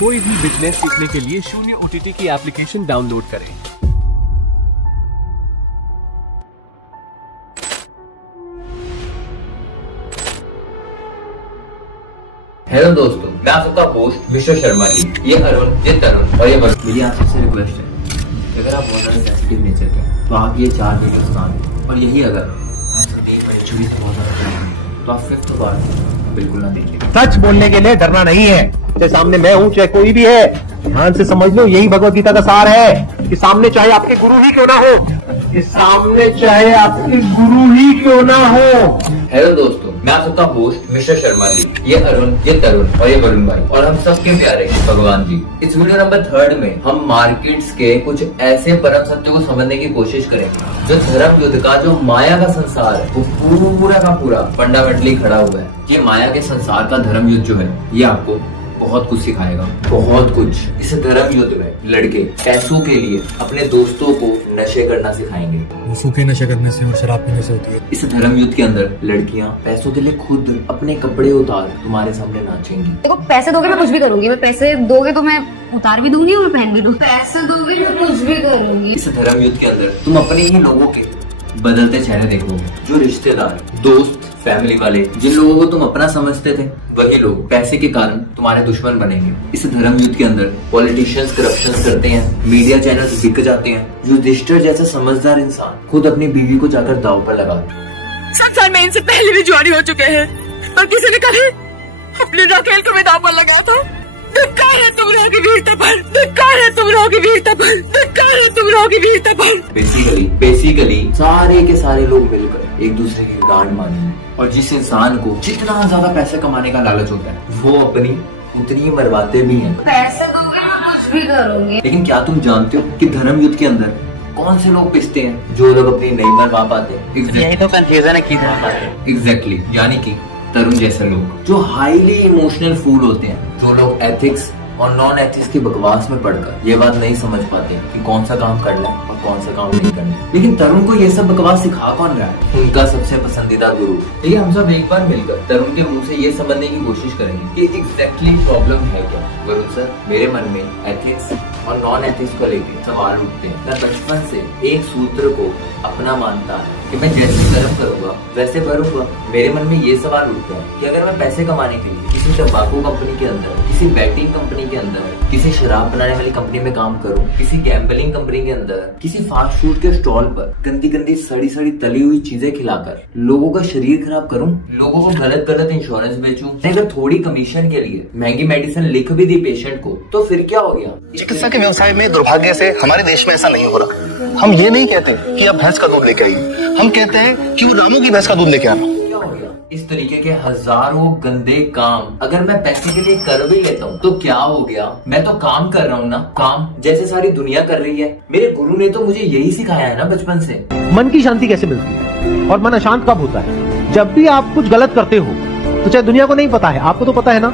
कोई भी बिजनेस सीखने के लिए शून्य OTT की एप्लीकेशन डाउनलोड करें। हेलो दोस्तों, मैं आप सबका होस्ट मिस्टर शर्मा जी। ये अरुण, ये तरुण और ये बस। मेरी आप सबसे रिक्वेस्ट है, अगर आप बहुत ज्यादा सेंसिटिव नेचर के तो आप ये 4 वीडियोस ना दें, और यही अगर आप सब एक बार चुरी से बहुत ज्यादा तो आप 5th बार बिल्कुल ना देखिए। सच बोलने के लिए डरना नहीं है। चाहे सामने मैं हूँ, चाहे कोई भी है, ध्यान से समझ लो, यही भगवत गीता का सार है कि सामने चाहे आपके गुरु ही क्यों ना हो, कि सामने चाहे आपके गुरु ही क्यों ना हो। हेलो दोस्तों, मैं आप सबका होस्ट मिस्टर शर्मा जी। ये अरुण, ये तरुण और ये वरुण भाई, और हम सबके प्यारे भगवान जी। इस वीडियो नंबर 3 में हम मार्केट्स के कुछ ऐसे परम सत्यों को समझने की कोशिश करेंगे जो धर्म युद्ध का जो माया का संसार है वो पूरा का पूरा फंडामेंटली खड़ा हुआ है। ये माया के संसार का धर्म युद्ध जो है ये आपको बहुत कुछ सिखाएगा, बहुत कुछ। इस धर्म युद्ध में लड़के पैसों के लिए अपने दोस्तों को नशे करना सिखाएंगे। वो सूखे नशे करने से और शराब पीने से होती है। इस धर्म युद्ध के अंदर लड़कियां पैसों के लिए खुद अपने कपड़े उतार तुम्हारे सामने नाचेंगी। देखो, पैसे दोगे मैं कुछ भी करूंगी, मैं पैसे दोगे तो मैं उतार भी दूंगी और मैं पहन भी दूंगी। पैसे दोगे मैं कुछ भी करूंगी। इस धर्म युद्ध के अंदर तुम अपने ही लोगों के बदलते चेहरे देखोगे। जो रिश्तेदार, दोस्त, फैमिली वाले, जिन लोगों को तुम अपना समझते थे, वही लोग पैसे के कारण तुम्हारे दुश्मन बनेंगे। इस धर्म युद्ध के अंदर पॉलिटिशियंस करप्शन करते हैं, मीडिया चैनल्स बिक जाते हैं। युधिष्ठिर जैसा समझदार इंसान खुद अपनी बीवी को जाकर दांव पर लगा दे। संसार में इनसे पहले भी जुआरी हो चुके हैं, और किसी ने कभी अपने राकेल को भी दांव पर लगाया था। धिक्कार है तुम लोगों की वीरता पर, धिक्कार है तुम लोगों की वीरता पर, धिक्कार है तुम लोगों की वीरता पर। बेसिकली सारे के सारे लोग मिलकर एक दूसरे की गांड मारेंगे, और जिस इंसान को जितना ज्यादा पैसे कमाने का लालच होता है वो अपनी उतनी मरवाते भी हैं। पैसे दोगे मैं कुछ भी करूंगी। लेकिन क्या तुम जानते हो कि धर्म युद्ध के अंदर कौन से लोग पिसते हैं? जो लोग अपनी नहीं मरवा पाते। यही तो कंफ्यूजन है कि एग्जैक्टली, यानी कि तरुण जैसे लोग जो हाईली इमोशनल फूल होते हैं, जो लोग एथिक्स और नॉन एथिक्स की बकवास में पढ़कर ये बात नहीं समझ पाते कि कौन सा काम करना है और कौन सा काम नहीं करना है। लेकिन तरुण को ये सब बकवास सिखा कौन रहा है? उनका सबसे पसंदीदा गुरु। ये हम सब एक बार मिलकर तरुण के मुंह से ये समझने की कोशिश करेंगे कि एग्जैक्टली प्रॉब्लम है क्या। वरुण सर, मेरे मन में एथिक्स और नॉन एथिक्स को लेकर सवाल उठते हैं। मैं बचपन से एक सूत्र को अपना मानता है कि मैं जैसे कर्म करूंगा वैसे भरूंगा। मेरे मन में ये सवाल उठता है कि अगर मैं पैसे कमाने के लिए किसी तंबाकू कंपनी के अंदर, किसी बैटिंग कंपनी के अंदर, किसी शराब बनाने वाली कंपनी में काम करूं, किसी गैम्बलिंग कंपनी के अंदर, किसी फास्ट फूड के स्टॉल पर गंदी गंदी सड़ी सड़ी तली हुई चीजें खिलाकर लोगों का शरीर खराब करूं, लोगों को गलत गलत इंश्योरेंस बेचूं, अगर थोड़ी कमीशन के लिए महंगी मेडिसिन लिख भी दी पेशेंट को, तो फिर क्या हो गया? चिकित्सा के व्यवसाय में दुर्भाग्य से हमारे देश में ऐसा नहीं हो रहा। हम ये नहीं कहते कि आप भैंस का दूध लेके आइए, हम कहते हैं कि वो रामू की भैंस का दूध लेके आना। क्या हो गया? इस तरीके के हजारों गंदे काम अगर मैं पैसे के लिए कर भी लेता हूँ तो क्या हो गया? मैं तो काम कर रहा हूँ ना, काम जैसे सारी दुनिया कर रही है। मेरे गुरु ने तो मुझे यही सिखाया है ना बचपन से। मन की शांति कैसे मिलती है और मन अशांत कब होता है? जब भी आप कुछ गलत करते हो तो चाहे दुनिया को नहीं पता है, आपको तो पता है ना,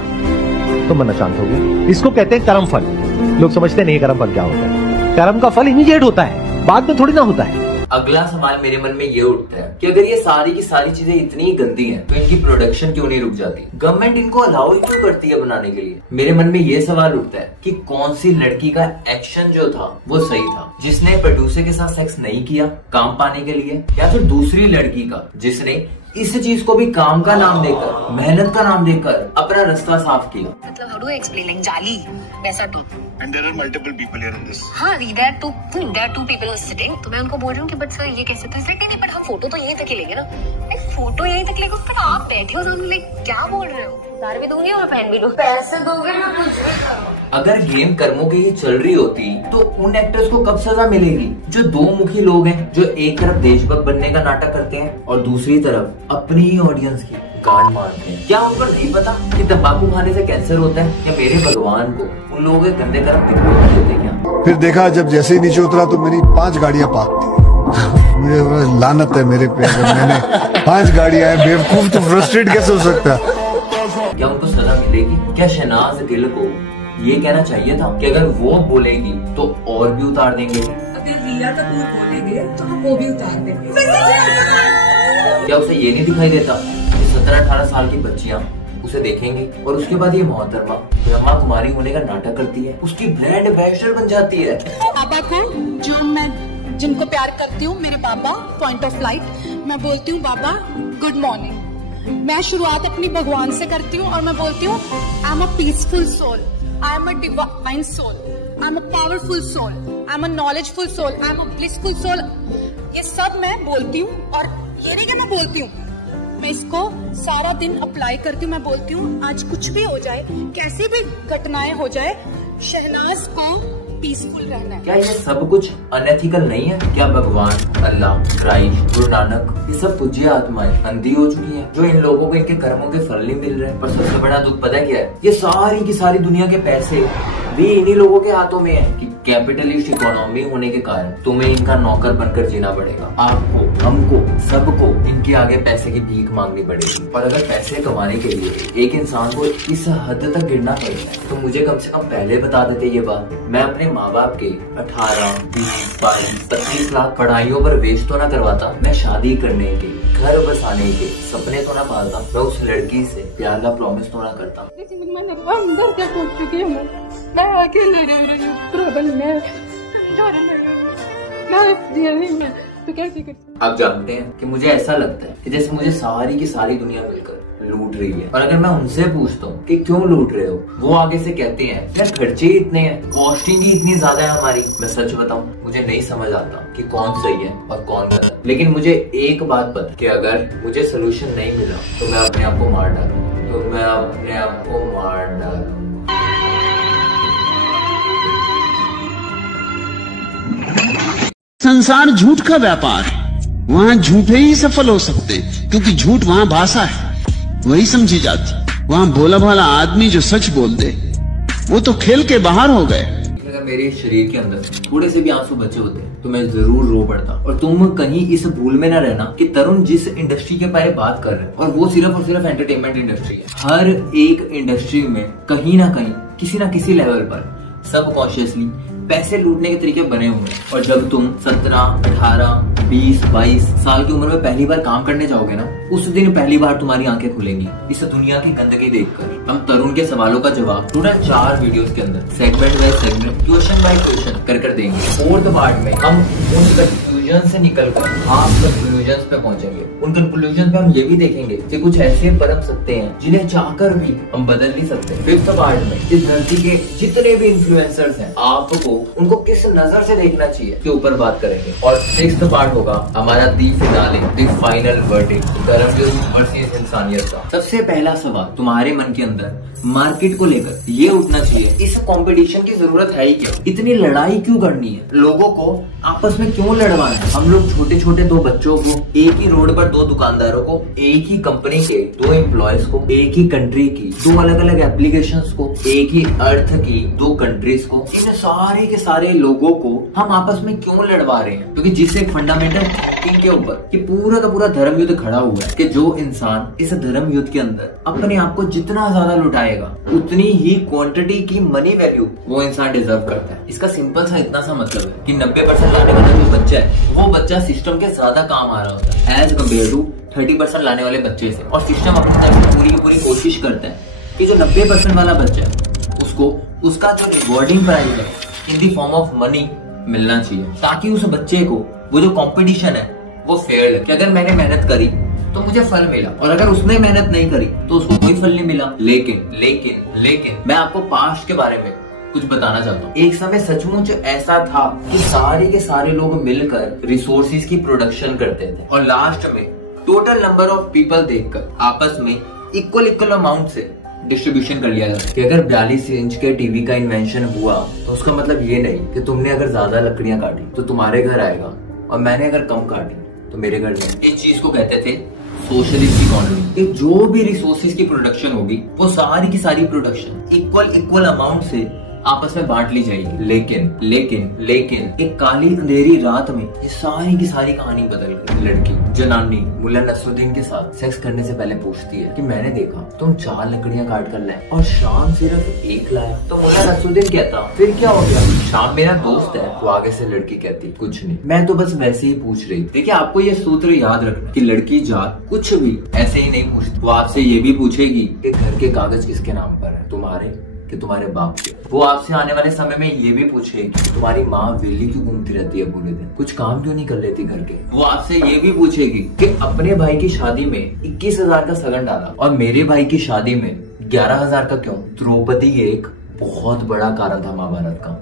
तो मन अशांत हो गया। इसको कहते हैं कर्म फल। लोग समझते नहीं कर्म फल क्या होता है। कर्म का फल इमीडिएट होता है, बाद में थोड़ी ना होता है। अगला सवाल मेरे मन में ये उठता है कि अगर ये सारी की सारी चीजें इतनी गंदी हैं, तो इनकी प्रोडक्शन क्यों नहीं रुक जाती? गवर्नमेंट इनको अलाउ ही क्यों करती है बनाने के लिए? मेरे मन में ये सवाल उठता है कि कौन सी लड़की का एक्शन जो था वो सही था, जिसने प्रोड्यूसर के साथ सेक्स नहीं किया काम पाने के लिए, या फिर दूसरी लड़की का जिसने इस चीज को भी काम का नाम देकर, मेहनत का नाम देकर अपना रास्ता साफ किया। मतलब how do I explain, like जाली वैसा to. And there are multiple people here in this. हाँ, there are two people who are sitting। तो मैं उनको बोल रही हूँ कि बट सर ये कैसे? तो नहीं, बट हम फोटो तो यहीं तक ही लेंगे ना। फोटो यहीं तक लेगा, फिर आप बैठे हो सामने, लाइक क्या बोल रहे हो? उतार भी दूंगी और पहन भी दूंगी। पैसे दोगे मैं कुछ भी करूंगी। अगर गेम कर्मों की ही चल रही होती तो उन एक्टर्स को कब सजा मिलेगी जो दो मुखी लोग हैं, जो एक तरफ देशभक्त बनने का नाटक करते हैं और दूसरी तरफ अपनी ही ऑडियंस की गांड मारते हैं? क्या उनको नहीं पता कि तंबाकू खाने से कैंसर होता है? या मेरे भगवान को उन लोगों के गंदे कर्म दिखाई देते क्या? फिर देखा जब जैसे ही नीचे उतरा तो मेरी 5 गाड़ियां पार्क थी। मुझे लानत है मेरे पे, मैंने 5 गाड़ियां हैं। बेवकूफ तो फ्रस्ट्रेट कैसे हो सकता है? क्या उनको सजा मिलेगी? क्या शहनाज गिल को ये कहना चाहिए था कि अगर वो बोलेगी तो और भी उतार देंगे? अगर रिया कपूर बोलेंगे तो हम वो भी उतार देंगे। क्या उसे ये नहीं दिखाई देता कि 17-18 साल की बच्चियां उसे देखेंगे और उसके बाद ये मोहतरमा ब्रह्मा कुमारी होने का नाटक करती है, उसकी ब्रांड एम्बेसडर बन जाती है। पापा को जो मैं जिनको प्यार करती हूँ, मेरे पापा पॉइंट ऑफ लाइट, मैं बोलती हूँ बाबा गुड मॉर्निंग। मैं शुरुआत अपनी भगवान से करती हूँ और मैं बोलती हूँ I am a peaceful soul, I am a divine soul, I am a powerful soul, I am a knowledgeful soul, I am a blissful soul. ये सब मैं बोलती हूँ और ये नहीं कि मैं बोलती हूँ, मैं इसको सारा दिन अप्लाई करती हूँ। मैं बोलती हूँ आज कुछ भी हो जाए, कैसी भी घटनाएं हो जाए, शहनाज को पीसफुल रहना है। क्या ये सब कुछ अनएथिकल नहीं है? क्या भगवान, अल्लाह, क्राइस्ट, गुरु नानक ये सब पूज्य आत्माएं अंधी हो चुकी हैं जो इन लोगों को इनके कर्मों के फल नहीं मिल रहे हैं? पर सबसे बड़ा दुख पता है क्या है? ये सारी की सारी दुनिया के पैसे भी इन्हीं लोगों के हाथों में है कि कैपिटलिस्ट इकोनॉमी होने के कारण तुम्हें इनका नौकर बनकर जीना पड़ेगा। आपको, हमको, सबको इनके आगे पैसे की भीख मांगनी पड़ेगी। और अगर पैसे कमाने के लिए एक इंसान को इस हद तक गिरना पड़ेगा तो मुझे कम से कम पहले बता देते ये बात। मैं अपने माँ बाप के 18, 20, 22, 25 लाख पढ़ाइयों पर वेस्ट तो ना करवाता, मैं शादी करने के, घर बसाने के सपने तो ना पालता, मैं उस लड़की से प्यार का प्रॉमिस तो ना करता। अंदर क्या सोच चुकी हूँ मैं अकेले रह रही हूँ, प्रॉब्लम में तो कैसे करती? आप जानते हैं कि मुझे ऐसा लगता है कि जैसे मुझे सारी की सारी दुनिया मिलकर लूट रही है। और अगर मैं उनसे पूछता हूँ कि क्यों लूट रहे हो, वो आगे से कहते हैं यार खर्चे ही इतने हैं, कॉस्टिंग ही इतनी ज्यादा है हमारी। मैं सच बताऊं, मुझे नहीं समझ आता कि कौन सही है और कौन गलत। लेकिन मुझे एक बात पता कि अगर मुझे सोल्यूशन नहीं मिला तो मैं अपने आप को मार डालूं, तो मैं अपने आप को मार डालूं। संसार झूठ का व्यापार, वहां झूठे ही सफल हो सकते, क्योंकि झूठ वहां भाषा है, वही समझी जाती। वहां भोला भाला आदमी जो सच बोल दे वो तो खेल के बाहर हो गए। अगर मेरे शरीर के अंदर थोड़े से भी आंसू बचे होते तो मैं जरूर रो पड़ता। और तुम कहीं इस भूल में ना रहना कि तरुण जिस इंडस्ट्री के बारे में बात कर रहे हैं और वो सिर्फ और सिर्फ एंटरटेनमेंट इंडस्ट्री है। हर एक इंडस्ट्री में कहीं ना कहीं किसी ना किसी लेवल पर सबकॉन्शियसली पैसे लूटने के तरीके बने हुए हैं। और जब तुम 17, 18, 20, 22 साल की उम्र में पहली बार काम करने जाओगे ना, उस दिन पहली बार तुम्हारी आंखें खुलेंगी इस दुनिया की गंदगी देखकर। हम तरुण के सवालों का जवाब टोटल 4 वीडियोस के अंदर segment by segment, question by question कर देंगे। 4th पार्ट में हम उन कंक्लूजन से निकलकर खास कंक्लूजन पे पहुंचेंगे। उन कंक्लूजन पे हम ये भी देखेंगे कि कुछ ऐसे परख सकते हैं जिन्हें चाहकर भी हम बदल नहीं सकते। 5th पार्ट में इस धरती के जितने भी इन्फ्लुएंसर्स हैं आपको उनको किस नजर से देखना चाहिए के ऊपर बात करेंगे। और 6th पार्ट होगा हमारा the finale, the final verdict, धर्मयुद्ध वर्सेस इंसानियत का। सबसे पहला सवाल तुम्हारे मन के अंदर मार्केट को लेकर ये उठना चाहिए, इस कंपटीशन की जरूरत है ही क्या? इतनी लड़ाई क्यों करनी है? लोगों को आपस में क्यों लड़वाना है? हम लोग छोटे छोटे 2 बच्चों को, एक ही रोड पर 2 दुकानदारों को, एक ही कंपनी के 2 एम्प्लॉयज को, एक ही कंट्री की 2 अलग अलग एप्लीकेशंस को, एक ही अर्थ की 2 कंट्रीज को, इन सारे के सारे लोगों को हम आपस में क्यों लड़वा रहे हैं? क्योंकि जिससे एक फंडामेंटल थिंकिंग के ऊपर कि पूरा का पूरा धर्म युद्ध खड़ा हुआ है कि जो इंसान इस धर्म युद्ध के अंदर अपने आप को जितना ज्यादा लुटाएगा उतनी ही क्वांटिटी की मनी वैल्यू वो इंसान डिजर्व करता है। इसका सिंपल सा इतना सा मतलब है कि 90% लाने वाला जो बच्चा है वो बच्चा सिस्टम के ज्यादा काम आ रहा होता है एज कम्पेयर टू 30% लाने वाले बच्चे से। और सिस्टम अपनी तरफ पूरी की पूरी कोशिश करता है कि जो 90% वाला बच्चा है उसको उसका जो रिवॉर्डिंग प्राइस है इन दी फॉर्म ऑफ मनी मिलना चाहिए, ताकि उस बच्चे को वो जो कंपटीशन है वो फेयर लगे कि अगर मैंने मेहनत करी तो मुझे फल मिला, और अगर उसने मेहनत नहीं करी तो उसको कोई फल नहीं मिला। लेकिन मैं आपको पास्ट के बारे में कुछ बताना चाहता हूँ। एक समय सचमुच ऐसा था कि सारे के सारे लोग मिलकर रिसोर्सेज की प्रोडक्शन करते थे और लास्ट में टोटल नंबर ऑफ पीपल देखकर आपस में इक्वल अमाउंट से डिस्ट्रीब्यूशन कर लिया जाता है। कि अगर 42 इंच के टीवी का इन्वेंशन हुआ तो उसका मतलब ये नहीं कि तुमने अगर ज्यादा लकड़ियां काटी तो तुम्हारे घर आएगा और मैंने अगर कम काटी तो मेरे घर नहीं। इस चीज को कहते थे सोशलिस्ट इकोनॉमी। जो भी रिसोर्सेज की प्रोडक्शन होगी वो सारी की सारी प्रोडक्शन इक्वल अमाउंट से आपस में बांट ली जाएगी। लेकिन लेकिन लेकिन एक काली अंधेरी रात में ये सारी की सारी कहानी बदल गई। लड़की जनानी मुल्ला नसरुद्दीन के साथ सेक्स करने से पहले पूछती है कि मैंने देखा तुम 4 लकड़ियां काट कर लाए और शाम सिर्फ 1 लाया। तो मुल्ला नसरुद्दीन कहता फिर क्या हो गया, शाम मेरा दोस्त है। तो आगे से लड़की कहती कुछ नहीं, मैं तो बस वैसे ही पूछ रही। देखिए आपको ये सूत्र याद रखना कि लड़की जात कुछ भी ऐसे ही नहीं पूछती। वो आपसे ये भी पूछेगी कि घर के कागज किसके नाम पर है, तुम्हारे कि तुम्हारे बाप के। वो आपसे आने वाले समय में ये भी पूछेगी तुम्हारी माँ वेली क्यों घूमती रहती है पूरे दिन, कुछ काम क्यों नहीं कर लेती घर के। वो आपसे ये भी पूछेगी कि अपने भाई की शादी में 21,000 का सगन डाला और मेरे भाई की शादी में 11,000 का क्यों। द्रौपदी एक बहुत बड़ा कारण था महाभारत का।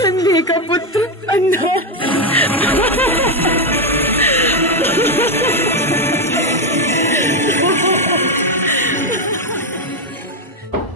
अंधे का पुत्र अंधा।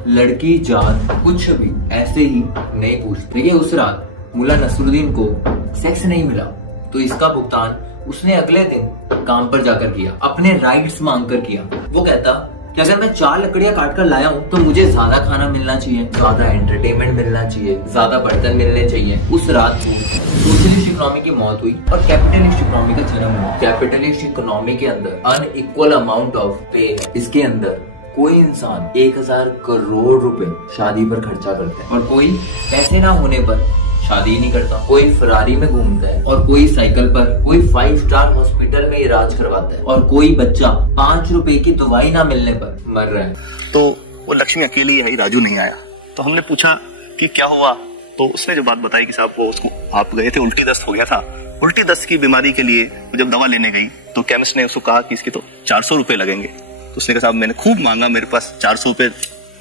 लड़की जात कुछ भी ऐसे ही नहीं पूछती। देखिए उस रात मुल्ला नसरुद्दीन को सेक्स नहीं मिला तो इसका भुगतान उसने अगले दिन काम पर जाकर किया, अपने राइट्स मांग कर किया। वो कहता कि अगर मैं 4 लकड़ियां काट कर लाया हूँ तो मुझे ज्यादा खाना मिलना चाहिए, ज्यादा एंटरटेनमेंट मिलना चाहिए, ज्यादा बर्तन मिलने चाहिए। उस रात को सोशलिस्ट इकोनॉमी की मौत हुई और कैपिटलिस्ट इकोनॉमी का जन्म हुआ। कैपिटलिस्ट इकोनॉमी के अंदर अनइक्वल अमाउंट ऑफ पे है। इसके अंदर कोई इंसान 1000 करोड़ रुपए शादी पर खर्चा करता है और कोई पैसे ना होने पर शादी नहीं करता। कोई फरारी में घूमता है और कोई साइकिल पर, कोई 5 स्टार हॉस्पिटल में इलाज करवाता है और कोई बच्चा 5 रुपए की दवाई ना मिलने पर मर रहा है। तो वो लक्ष्मी अकेली आई, राजू नहीं आया। तो हमने पूछा कि क्या हुआ, तो उसने जो बात बताई कि साहब वो उसको आप गए थे, उल्टी दस्त हो गया था। उल्टी दस्त की बीमारी के लिए जब दवा लेने गई तो केमिस्ट ने उसको कहा कि इसके तो 400 रुपए लगेंगे। तो उसने कहा साहब मैंने खूब मांगा, मेरे पास 400 रुपए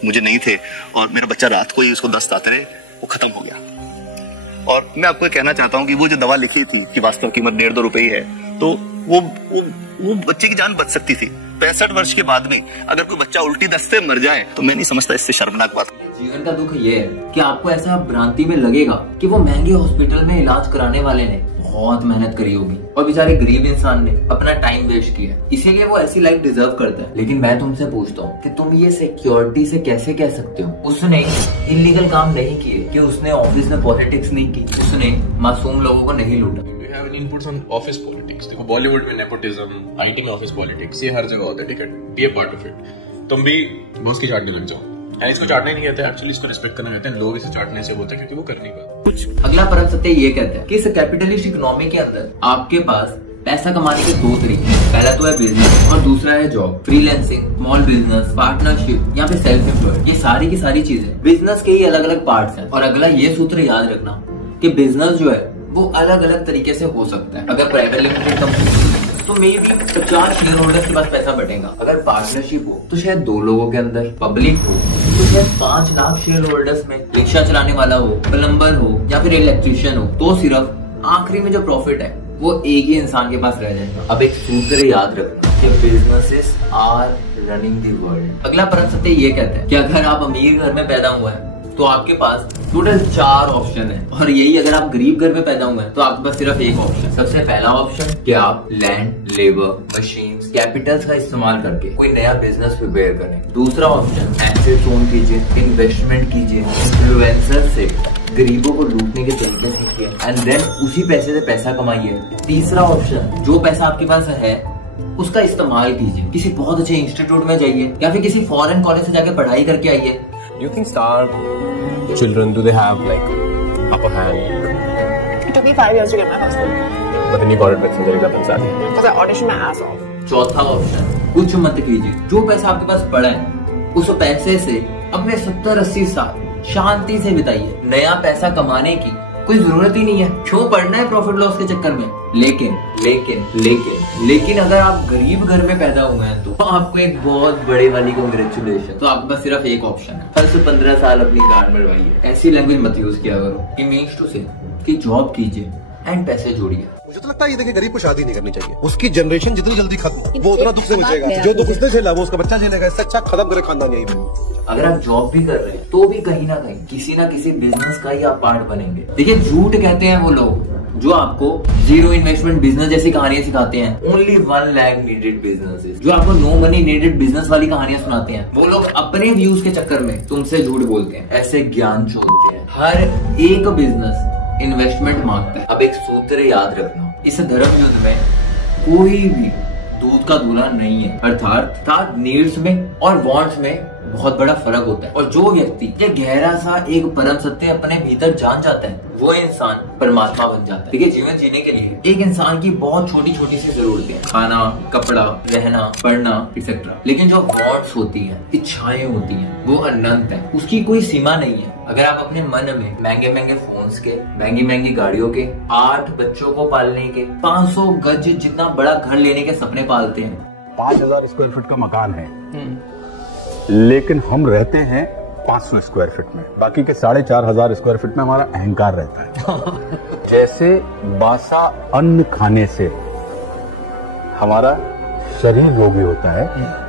मुझे नहीं थे और मेरा बच्चा रात को ही उसको दस्त आते रहे, वो खत्म हो गया। और मैं आपको कहना चाहता हूँ कि वो जो दवा लिखी थी कि वास्तव कीमत 1.5-2 रुपए ही है, तो वो बच्चे की जान बच सकती थी। 65 वर्ष के बाद में अगर कोई बच्चा उल्टी दस्त से मर जाए तो मैं नहीं समझता इससे शर्मनाक बात। जीवन का दुख ये है कि आपको ऐसा भ्रांति में लगेगा कि वो महंगे हॉस्पिटल में इलाज कराने वाले ने बहुत मेहनत करी होगी और बेचारे गरीब इंसान ने अपना टाइम वेस्ट किया, इसीलिए वो ऐसी लाइफ डिजर्व करता है। लेकिन मैं तुमसे पूछता हूँ कि तुम ये सिक्योरिटी से कैसे कह सकते हो उसने इलीगल काम नहीं किए, कि उसने ऑफिस में पॉलिटिक्स नहीं की, उसने मासूम लोगों को नहीं लूटा। Inputs on office politics. देखो बॉलीवुड में नेपोटिज्म, आईटी में ऑफिस पॉलिटिक्स, ये हर जगह होता है, ठीक है, be a part of it. तुम भी बॉस की चाटने लग जाओ। इसको चाटने नहीं कहते, एक्चुअली इसको रिस्पेक्ट करना कहते हैं। लोग इसे चाटने से होते हैं क्योंकि वो कर नहीं पाते कुछ। अगला परम सत्य ये कहता है कि इस कैपिटलिस्ट इकोनॉमी के अंदर आपके पास पैसा कमाने के 2 तरीके हैं। पहला तो है बिजनेस और दूसरा है job, freelancing, small business, partnership या फिर सेल्फ एम्प्लॉयड। ये सारी की सारी चीजें बिजनेस के ही अलग अलग पार्ट्स हैं। और अगला ये सूत्र याद रखना कि बिजनेस जो है वो अलग अलग तरीके से हो सकता है। अगर प्राइवेट लिमिटेड कंपनी तो मे भी 50 शेयर होल्डर्स के पास पैसा बटेगा। अगर पार्टनरशिप हो तो शायद 2 लोगों के अंदर, पब्लिक हो तो शायद 5 लाख शेयर होल्डर्स में, रिक्शा चलाने वाला हो, प्लम्बर हो या फिर इलेक्ट्रिशियन हो, तो सिर्फ आखिरी में जो प्रॉफिट है वो एक ही इंसान के पास रह जाएगा। अब एक सूत्र याद रखना कि businesses are running the world. अगला परम सत्य ये कहता है कि अगर आप अमीर घर में पैदा हुआ है तो आपके पास टोटल 4 ऑप्शन है, और यही अगर आप गरीब घर में पैदा हुए हैं तो आपके पास सिर्फ एक ऑप्शन। सबसे पहला ऑप्शन कि आप लैंड, लेबर, मशीन्स, कैपिटल्स का इस्तेमाल करके कोई नया बिजनेस प्रिपेयर करें। दूसरा ऑप्शन एसेट्स ओन कीजिए, इन्वेस्टमेंट कीजिए, इन्फ्लुएंसर से गरीबों को लूटने के तरीके सीखिए एंड देन उसी पैसे से पैसा कमाइए। तीसरा ऑप्शन, जो पैसा आपके पास है उसका इस्तेमाल कीजिए, किसी बहुत अच्छे इंस्टीट्यूट में जाइए या फिर किसी फॉरेन कॉलेज से जाके पढ़ाई करके आइए। Do you think star children, do they have like upper hand? It took me 5 years to get my first film. But then you got it with Sanjay Leela Bhansali. Because I auditioned my ass off. चौथा option, कुछ मत कीजिए, जो पैसा आपके पास पड़ा है उस पैसे से अपने 70-80 साल शांति से बिताइए। नया पैसा कमाने की कोई जरूरत ही नहीं है, क्यों पढ़ना है प्रॉफिट लॉस के चक्कर में। लेकिन लेकिन लेकिन लेकिन अगर आप गरीब घर में पैदा हुए हैं तो आपको एक बहुत बड़े वाली कांग्रेचुलेशन। तो आपके पास सिर्फ एक ऑप्शन है, 10 से 15 साल अपनी गांड मरवाइए। ऐसी लैंग्वेज मत यूज किया करो कि मीन्स टू से कि जॉब कीजिए, एंड पैसे जोड़िए। मुझे तो लगता है ये देखिए गरीब को शादी नहीं करनी चाहिए, उसकी जनरेशन जितनी जल्दी खत्म वो उतना दुख से नीचेगा, जो दुख उसने झेला वो उसका बच्चा झेलेगा, इससे अच्छा खत्म करे खानदान यही पे। अगर आप जॉब भी कर रहे हैं तो भी कहीं ना किसी बिजनेस का ही आप पार्ट बनेंगे। देखिए झूठ कहते हैं वो लोग जो आपको जीरो इन्वेस्टमेंट बिजनेस जैसी कहानियां सिखाते हैं, ओनली 1 लाख नीडेड बिजनेस, जो आपको नो मनी नीडेड बिजनेस वाली कहानियां सुनाते हैं, वो लोग अपने व्यूज के चक्कर में तुमसे झूठ बोलते हैं, ऐसे ज्ञान छोड़ते हैं। हर एक बिजनेस इन्वेस्टमेंट मांगता है। अब एक सूत्र याद रखना, इस धर्म युद्ध में कोई भी दूध का दूल्हा नहीं है, अर्थात नीड्स में और वांट्स में बहुत बड़ा फर्क होता है। और जो व्यक्ति ये गहरा सा एक परम सत्य अपने भीतर जान जाता है वो इंसान परमात्मा बन जाता है। देखिए जीवन जीने के लिए एक इंसान की बहुत छोटी छोटी सी जरूरतें हैं, खाना, कपड़ा, रहना, पढ़ना एक्सेट्रा, लेकिन जो वांट्स होती है, इच्छाएं होती हैं, वो अनंत है, उसकी कोई सीमा नहीं है। अगर आप अपने मन में महंगे महंगे फोन्स के, महंगी महंगी गाड़ियों के, 8 बच्चों को पालने के, 500 गज जितना बड़ा घर लेने के सपने पालते हैं, 5000 स्क्वायर फीट का मकान है लेकिन हम रहते हैं 500 स्क्वायर फीट में, बाकी के 4500 स्क्वायर फीट में हमारा अहंकार रहता है। जैसे बासा अन्न खाने से हमारा शरीर रोगी होता है,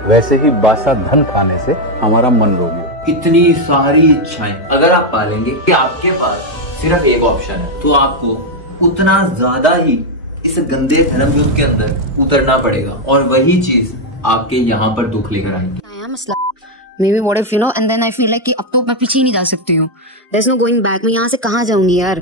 वैसे ही बासा धन खाने से हमारा मन रोगी होता है। इतनी सारी इच्छाएं अगर आप पालेंगे कि आपके पास सिर्फ एक ऑप्शन है, तो आपको उतना ज्यादा ही इस गंदे धर्म युद्ध के अंदर उतरना पड़ेगा और वही चीज आपके यहाँ पर दुख लेकर आएंगे। Maybe what if and then I feel like कि अब तो मैं पीछे ही नहीं जा सकती हूँ, there's no going back, मैं यहाँ से कहाँ जाऊंगी यार।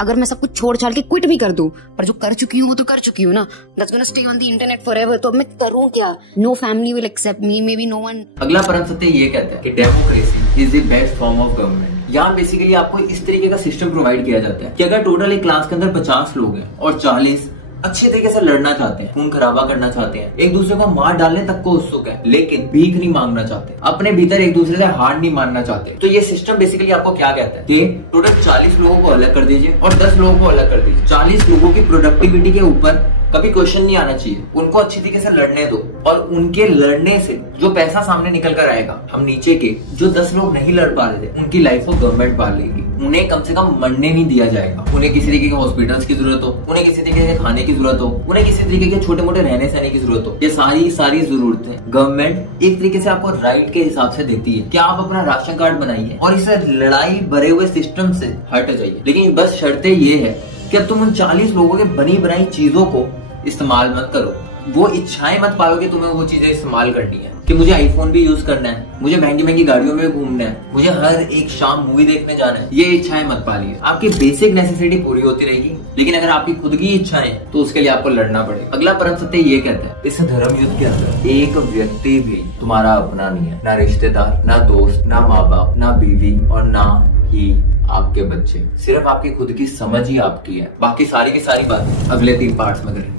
अगर मैं सब कुछ छोड़ छाड़ के क्विट भी कर दूं, पर जो कर चुकी हूँ वो तो कर चुकी हूँ ना, that's gonna stay on the internet forever, तो अब मैं करूँ क्या? No family will accept me, maybe no one। अगला परम सत्य ये कहता है कि democracy is the best form of government. यहाँ बेसिकली आपको इस तरीके का सिस्टम प्रोवाइड किया जाता है कि अगर टोटल एक क्लास के अंदर 50 लोग हैं और 40 अच्छे तरीके से लड़ना चाहते हैं, खून खराबा करना चाहते हैं, एक दूसरे को मार डालने तक को उत्सुक है, लेकिन भीख नहीं मांगना चाहते, अपने भीतर एक दूसरे से हार नहीं मानना चाहते, तो ये सिस्टम बेसिकली आपको क्या कहता है कि टोटल 40 लोगों को अलग कर दीजिए और 10 लोगों को अलग कर दीजिए। 40 लोगों की प्रोडक्टिविटी के ऊपर कभी क्वेश्चन नहीं आना चाहिए, उनको अच्छी तरीके से लड़ने दो और उनके लड़ने से जो पैसा सामने निकल कर आएगा, हम नीचे के जो 10 लोग नहीं लड़ पा रहे थे उनकी लाइफ को गवर्नमेंट पाल लेगी। उन्हें कम से कम मरने नहीं दिया जाएगा, उन्हें किसी तरीके के हॉस्पिटल्स की जरूरत हो, उन्हें किसी तरीके से खाने की जरूरत हो, उन्हें किसी तरीके के छोटे मोटे रहने सहने की जरूरत हो, ये सारी जरूरतें गवर्नमेंट एक तरीके से आपको राइट के हिसाब से देती है कि आप अपना राशन कार्ड बनाइए और इस लड़ाई भरे हुए सिस्टम से हट जाइए। लेकिन बस शर्तें ये है कि अब तुम उन 40 लोगों के बनी बनाई चीजों को इस्तेमाल मत करो, वो इच्छाएं मत पालोगे तुम्हें वो चीजें इस्तेमाल करनी है कि मुझे आईफोन भी यूज करना है, मुझे महंगी महंगी गाड़ियों में घूमना है, मुझे हर एक शाम मूवी देखने जाना है, ये इच्छाएं मत पालिए। आपकी बेसिक नेसेसिटी पूरी होती रहेगी, लेकिन अगर आपकी खुद की इच्छाएं तो उसके लिए आपको लड़ना पड़ेगा। अगला परम सत्य ये कहता है इस धर्म युद्ध के अंदर एक व्यक्ति भी तुम्हारा अपना नहीं है, ना रिश्तेदार, ना दोस्त, ना माँ बाप, ना बीवी और ना ही आपके बच्चे, सिर्फ आपकी खुद की समझ ही आपकी है। बाकी सारी की सारी बातें अगले 3 पार्ट्स में करेंगे।